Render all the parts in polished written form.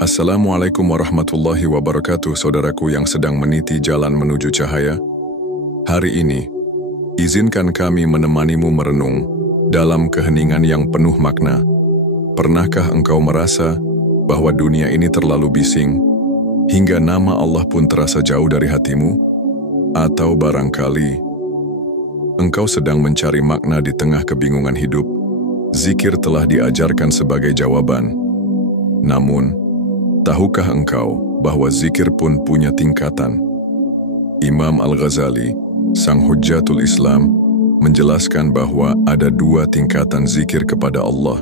Assalamualaikum warahmatullahi wabarakatuh, saudaraku yang sedang meniti jalan menuju cahaya. Hari ini, izinkan kami menemanimu merenung dalam keheningan yang penuh makna. Pernahkah engkau merasa bahwa dunia ini terlalu bising, hingga nama Allah pun terasa jauh dari hatimu? Atau barangkali, engkau sedang mencari makna di tengah kebingungan hidup? Zikir telah diajarkan sebagai jawaban. Namun, tahukah engkau bahwa zikir pun punya tingkatan? Imam Al-Ghazali, sang Hujjatul Islam, menjelaskan bahwa ada dua tingkatan zikir kepada Allah.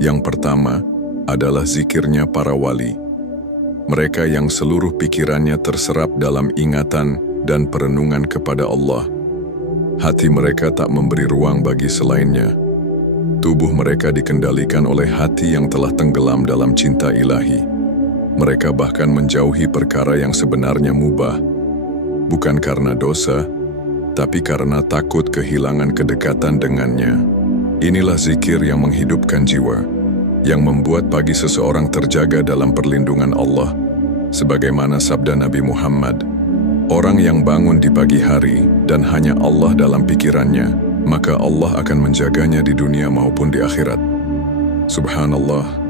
Yang pertama adalah zikirnya para wali. Mereka yang seluruh pikirannya terserap dalam ingatan dan perenungan kepada Allah. Hati mereka tak memberi ruang bagi selainnya. Tubuh mereka dikendalikan oleh hati yang telah tenggelam dalam cinta ilahi. Mereka bahkan menjauhi perkara yang sebenarnya mubah, bukan karena dosa, tapi karena takut kehilangan kedekatan dengannya. Inilah zikir yang menghidupkan jiwa, yang membuat pagi seseorang terjaga dalam perlindungan Allah. Sebagaimana sabda Nabi Muhammad, orang yang bangun di pagi hari dan hanya Allah dalam pikirannya, maka Allah akan menjaganya di dunia maupun di akhirat. Subhanallah.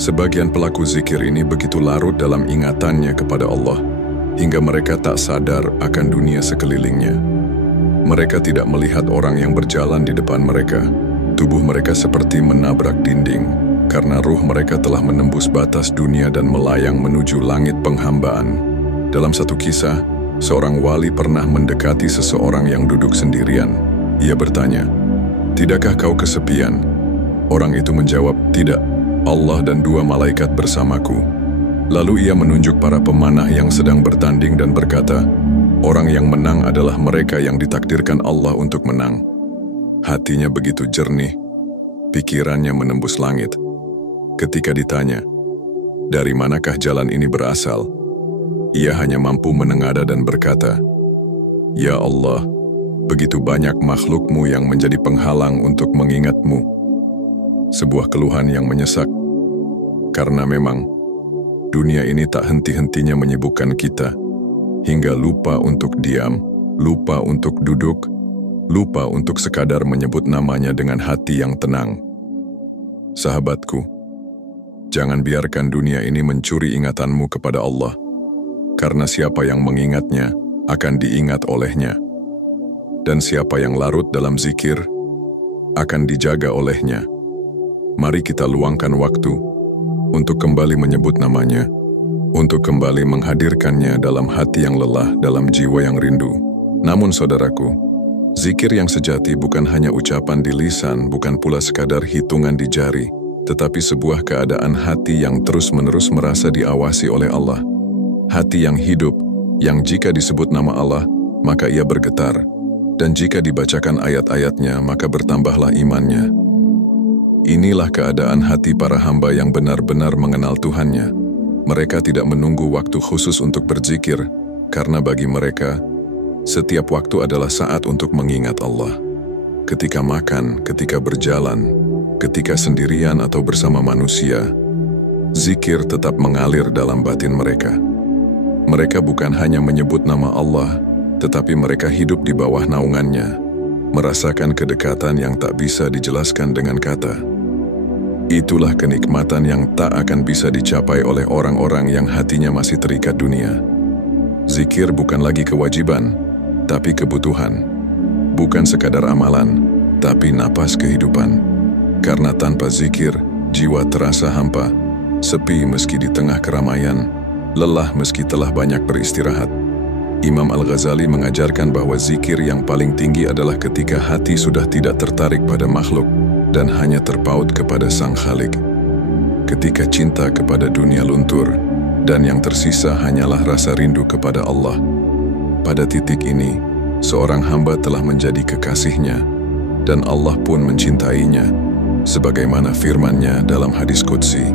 Sebagian pelaku zikir ini begitu larut dalam ingatannya kepada Allah, hingga mereka tak sadar akan dunia sekelilingnya. Mereka tidak melihat orang yang berjalan di depan mereka. Tubuh mereka seperti menabrak dinding, karena ruh mereka telah menembus batas dunia dan melayang menuju langit penghambaan. Dalam satu kisah, seorang wali pernah mendekati seseorang yang duduk sendirian. Ia bertanya, "Tidakkah kau kesepian?" Orang itu menjawab, "Tidak, Allah dan dua malaikat bersamaku." Lalu ia menunjuk para pemanah yang sedang bertanding dan berkata, "Orang yang menang adalah mereka yang ditakdirkan Allah untuk menang." Hatinya begitu jernih, pikirannya menembus langit. Ketika ditanya, "Dari manakah jalan ini berasal?" Ia hanya mampu menengadah dan berkata, "Ya Allah, begitu banyak makhlukmu yang menjadi penghalang untuk mengingatmu." Sebuah keluhan yang menyesak, karena memang dunia ini tak henti-hentinya menyibukkan kita, hingga lupa untuk diam, lupa untuk duduk, lupa untuk sekadar menyebut namanya dengan hati yang tenang. Sahabatku, jangan biarkan dunia ini mencuri ingatanmu kepada Allah, karena siapa yang mengingatnya akan diingat olehnya. Dan siapa yang larut dalam zikir akan dijaga olehnya. Mari kita luangkan waktu untuk kembali menyebut namanya, untuk kembali menghadirkannya dalam hati yang lelah, dalam jiwa yang rindu. Namun saudaraku, zikir yang sejati bukan hanya ucapan di lisan, bukan pula sekadar hitungan di jari, tetapi sebuah keadaan hati yang terus-menerus merasa diawasi oleh Allah. Hati yang hidup, yang jika disebut nama Allah, maka ia bergetar. Dan jika dibacakan ayat-ayatnya, maka bertambahlah imannya. Inilah keadaan hati para hamba yang benar-benar mengenal Tuhannya. Mereka tidak menunggu waktu khusus untuk berzikir, karena bagi mereka, setiap waktu adalah saat untuk mengingat Allah. Ketika makan, ketika berjalan, ketika sendirian atau bersama manusia, zikir tetap mengalir dalam batin mereka. Mereka bukan hanya menyebut nama Allah, tetapi mereka hidup di bawah naungannya, merasakan kedekatan yang tak bisa dijelaskan dengan kata. Itulah kenikmatan yang tak akan bisa dicapai oleh orang-orang yang hatinya masih terikat dunia. Zikir bukan lagi kewajiban, tapi kebutuhan. Bukan sekadar amalan, tapi napas kehidupan. Karena tanpa zikir, jiwa terasa hampa, sepi meski di tengah keramaian, lelah meski telah banyak beristirahat. Imam Al-Ghazali mengajarkan bahwa zikir yang paling tinggi adalah ketika hati sudah tidak tertarik pada makhluk dan hanya terpaut kepada Sang Khalik. Ketika cinta kepada dunia luntur dan yang tersisa hanyalah rasa rindu kepada Allah. Pada titik ini, seorang hamba telah menjadi kekasihnya dan Allah pun mencintainya. Sebagaimana firman-Nya dalam hadis qudsi,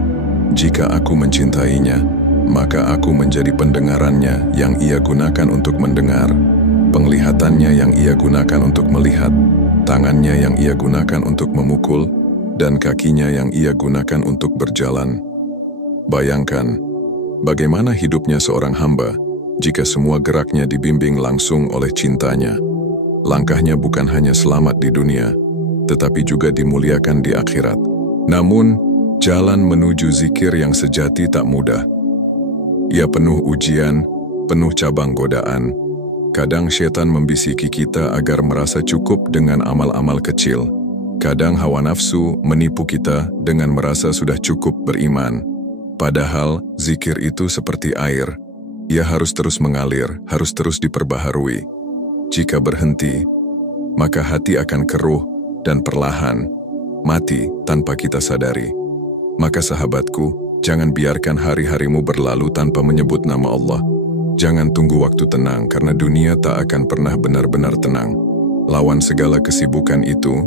"Jika aku mencintainya, maka aku menjadi pendengarannya yang ia gunakan untuk mendengar, penglihatannya yang ia gunakan untuk melihat, tangannya yang ia gunakan untuk memukul, dan kakinya yang ia gunakan untuk berjalan." Bayangkan, bagaimana hidupnya seorang hamba jika semua geraknya dibimbing langsung oleh cintanya. Langkahnya bukan hanya selamat di dunia, tetapi juga dimuliakan di akhirat. Namun, jalan menuju zikir yang sejati tak mudah. Ia penuh ujian, penuh cabang godaan. Kadang setan membisiki kita agar merasa cukup dengan amal-amal kecil. Kadang hawa nafsu menipu kita dengan merasa sudah cukup beriman. Padahal zikir itu seperti air. Ia harus terus mengalir, harus terus diperbaharui. Jika berhenti, maka hati akan keruh dan perlahan mati tanpa kita sadari. Maka sahabatku, jangan biarkan hari-harimu berlalu tanpa menyebut nama Allah. Jangan tunggu waktu tenang, karena dunia tak akan pernah benar-benar tenang. Lawan segala kesibukan itu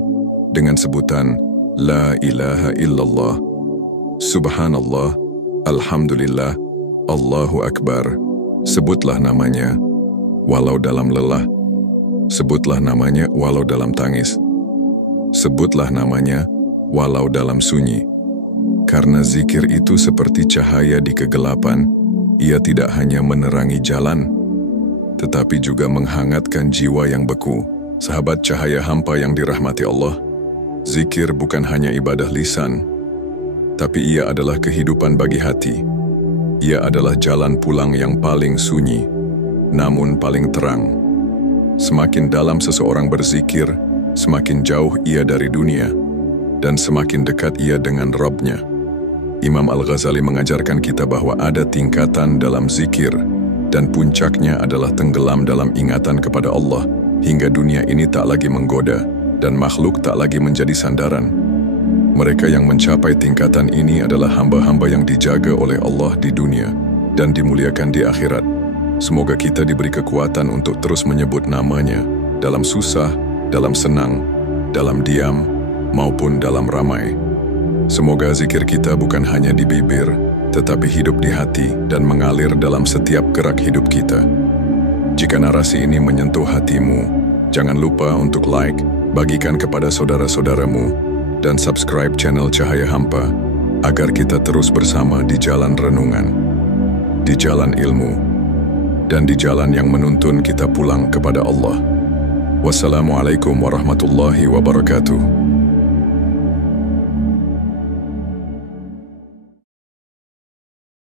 dengan sebutan La ilaha illallah, Subhanallah, Alhamdulillah, Allahu Akbar. Sebutlah namanya, walau dalam lelah. Sebutlah namanya, walau dalam tangis. Sebutlah namanya, walau dalam sunyi. Karena zikir itu seperti cahaya di kegelapan. Ia tidak hanya menerangi jalan, tetapi juga menghangatkan jiwa yang beku. Sahabat cahaya hampa yang dirahmati Allah, zikir bukan hanya ibadah lisan, tapi ia adalah kehidupan bagi hati. Ia adalah jalan pulang yang paling sunyi, namun paling terang. Semakin dalam seseorang berzikir, semakin jauh ia dari dunia, dan semakin dekat ia dengan Rabb-Nya. Imam Al-Ghazali mengajarkan kita bahwa ada tingkatan dalam zikir, dan puncaknya adalah tenggelam dalam ingatan kepada Allah, hingga dunia ini tak lagi menggoda, dan makhluk tak lagi menjadi sandaran. Mereka yang mencapai tingkatan ini adalah hamba-hamba yang dijaga oleh Allah di dunia, dan dimuliakan di akhirat. Semoga kita diberi kekuatan untuk terus menyebut namanya, dalam susah, dalam senang, dalam diam, maupun dalam ramai. Semoga zikir kita bukan hanya di bibir, tetapi hidup di hati dan mengalir dalam setiap gerak hidup kita. Jika narasi ini menyentuh hatimu, jangan lupa untuk like, bagikan kepada saudara-saudaramu, dan subscribe channel Cahaya Hampa, agar kita terus bersama di jalan renungan, di jalan ilmu, dan di jalan yang menuntun kita pulang kepada Allah. Wassalamualaikum warahmatullahi wabarakatuh.